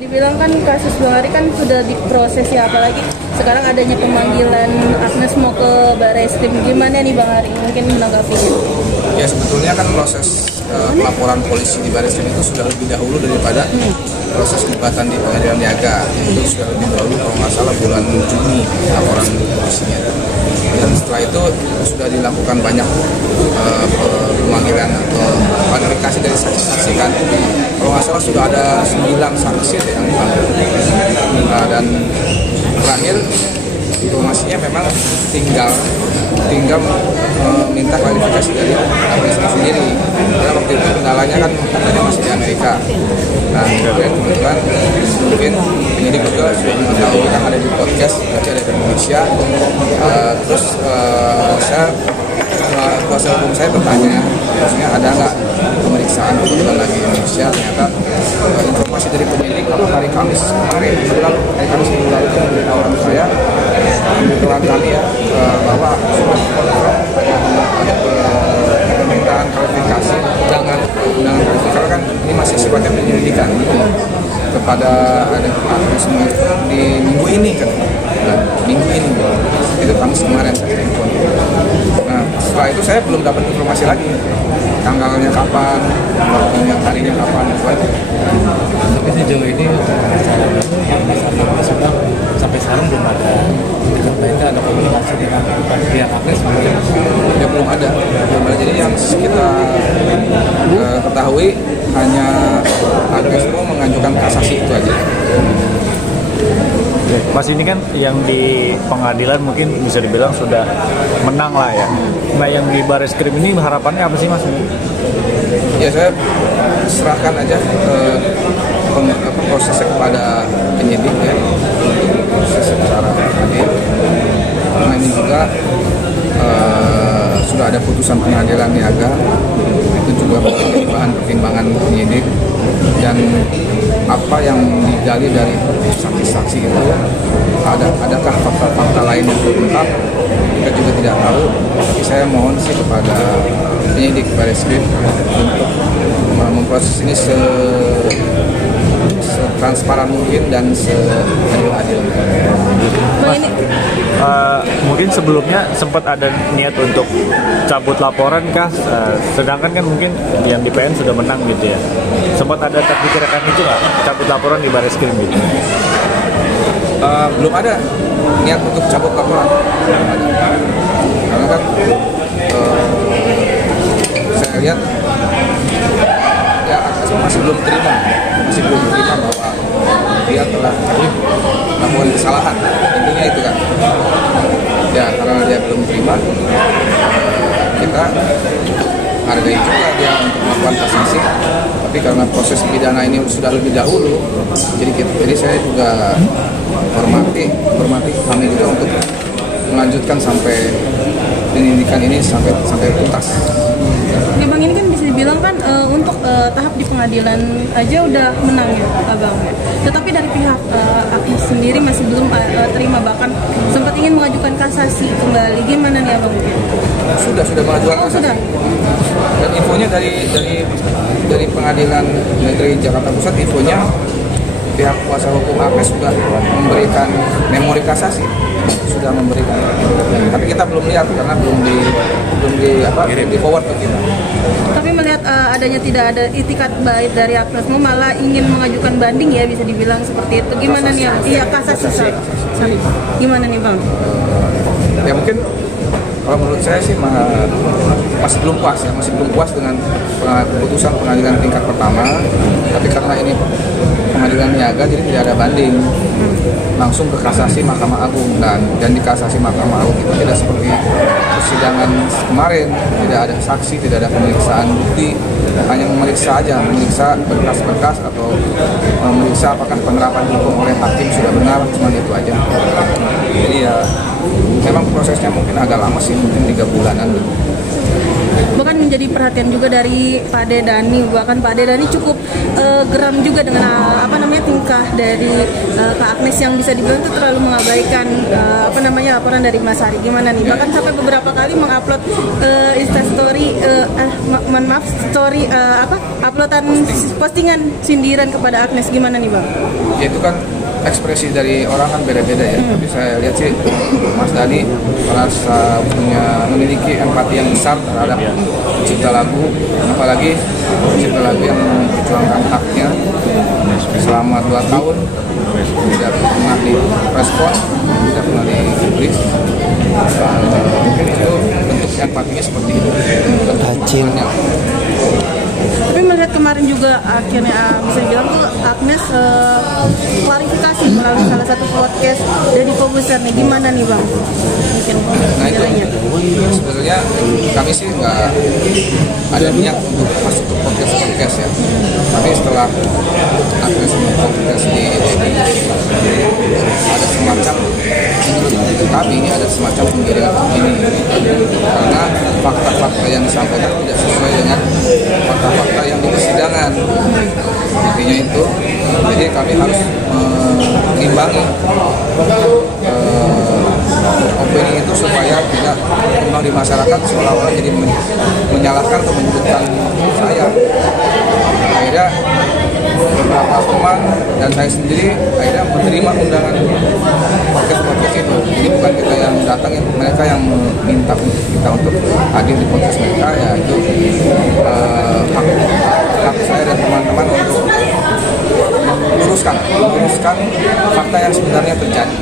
Dibilang kan kasus Bang Ari kan sudah diproses ya, apalagi sekarang adanya pemanggilan Agnes mau ke Barreskrim. Gimana nih Bang Ari mungkin menanggapinya? Ya sebetulnya kan proses pelaporan polisi di Barreskrim itu sudah lebih dahulu daripada proses gugatan di Pengadilan Niaga. Itu sudah lebih dahulu, kalau nggak salah bulan Juni laporan polisinya. Dan setelah itu sudah dilakukan banyak pemanggilan atau klarifikasi dari saksi-saksi kan. Kalau nggak salah sudah ada 9 saksi yang dipanggil. Dan terakhir informasinya memang tinggal minta klarifikasi dari Agnes sendiri. Karena waktu itu kendalanya kan katanya masih di Amerika. Nah, kebetulan mungkin penyidik juga sudah mengetahui yang ada di podcast, berarti ada di Indonesia. Terus saya kuasa hukum saya bertanya, maksudnya ada nggak pemeriksaan kebetulan lagi di Indonesia. Ternyata informasi dari penyidik hari Kamis kemarin, hari Kamis minggu lalu itu memberitahukan saya, kebetulan kami ya, bahwa ada permintaan klarifikasi undangan klarifikasi, kan ini masih sifatnya penyelidikan kepada ada Agnes di minggu ini kan, minggu ini itu Kamis kemarin saya telepon. Nah setelah itu saya belum dapat informasi lagi tanggalnya kapan, harinya kapan itu aja. Tapi sejauh ini yang masalah sudah sampai sekarang belum ada ada komunikasi dengan pihak Agnes sebenarnya. Ya belum ada. Jadi yang kita ketahui hanya Agnes mau mengajukan kasasi itu aja. Mas, ini kan yang di pengadilan mungkin bisa dibilang sudah menang lah ya. Nah yang di Barreskrim ini harapannya apa sih Mas? Ya saya serahkan aja prosesnya kepada penyidik ya, proses secara adil. Karena ini juga sudah ada putusan Pengadilan Niaga, itu juga menjadi bahan pertimbangan penyidik. Dan apa yang digali dari saksi-saksi itu, adakah fakta-fakta lain yang terungkap, kita juga tidak tahu. Tapi saya mohon sih kepada penyidik Barreskrim untuk memproses ini setransparan mungkin dan seadil-adilnya. Mas, mungkin sebelumnya sempat ada niat untuk cabut laporan kah? Sedangkan kan mungkin yang di PN sudah menang gitu ya. Sempat ada terpikirkan itu nggak? Cabut laporan di Barreskrim gitu? Belum ada niat untuk cabut laporan. Karena kan saya lihat ya masih belum terima bahwa dia telah melakukan kesalahan, intinya itu kan. Ya karena dia belum terima, kita hargai juga dia untuk melakukan kasasi. Tapi karena proses pidana ini sudah lebih dahulu, jadi saya juga hormati kami juga untuk melanjutkan sampai penyidikan ini sampai tuntas. Ya Bang, ini kan bisa dibilang kan untuk tahap di pengadilan aja udah menang ya Abang ya. Tetapi dari pihak Agnes sendiri masih belum terima, bahkan sempat ingin mengajukan kasasi kembali. Gimana nih Abang? Sudah mengajukan kasasi. Sudah. Dan infonya dari Pengadilan Negeri Jakarta Pusat, infonya pihak kuasa hukum Agnes sudah memberikan memori kasasi, sudah memberikan. Tapi kita belum lihat karena belum di forward ke kita. Tapi melihat adanya tidak ada itikat baik dari Agnes, malah ingin mengajukan banding ya, bisa dibilang seperti itu. Gimana nih? Iya, kasasi. Gimana nih Bang? Ya mungkin kalau menurut saya sih masih belum puas dengan keputusan pengadilan tingkat pertama. Tapi karena ini Pengadilan Niaga, jadi tidak ada banding, langsung ke kasasi Mahkamah Agung. Dan di kasasi Mahkamah Agung itu tidak seperti persidangan kemarin, tidak ada saksi, tidak ada pemeriksaan bukti, hanya memeriksa berkas-berkas atau memeriksa apakah penerapan hukum oleh hakim sudah benar, cuma itu aja. Jadi ya memang prosesnya mungkin agak lama sih, mungkin 3 bulanan. Bahkan menjadi perhatian juga dari Pak Dedani, bahkan Pak Dedani cukup geram juga dengan tingkah dari Kak Agnes yang bisa dibilang itu terlalu mengabaikan laporan dari Mas Ari. Gimana nih? Bahkan sampai beberapa kali mengupload instastory uploadan postingan sindiran kepada Agnes. Gimana nih Bang? Ya itu kan ekspresi dari orang kan beda-beda ya. Tapi saya lihat sih Mas Dani merasa memiliki empati yang besar terhadap pencipta lagu, apalagi pencipta lagu yang memperjuangkan haknya selama 2 tahun tidak pernah direspon, tidak pernah diberi. Mungkin itu bentuk empatinya seperti itu. Tapi melihat kemarin juga akhirnya bisa dibilang tuh Agnes klarifikasi melalui salah satu podcast dari Kobuser nih, gimana nih Bang? Mungkin itu sebetulnya kami sih nggak ada niat untuk masuk ke podcast ya. Tapi setelah Agnes podcast di ada semacam kami ada semacam penggiringan opini karena fakta-fakta yang disampaikan tidak sesuai dengan fakta-fakta yang di persidangan. Intinya itu, jadi kami harus mengimbangi opini itu supaya tidak memang di masyarakat seolah-olah jadi menyalahkan atau menyudutkan saya. Akhirnya beberapa teman dan saya sendiri akhirnya menerima undangan podcast itu. Jadi bukan kita yang datang, mereka yang minta kita untuk hadir di podcast mereka, ya itu hak saya dan teman-teman untuk meluruskan fakta yang sebenarnya terjadi.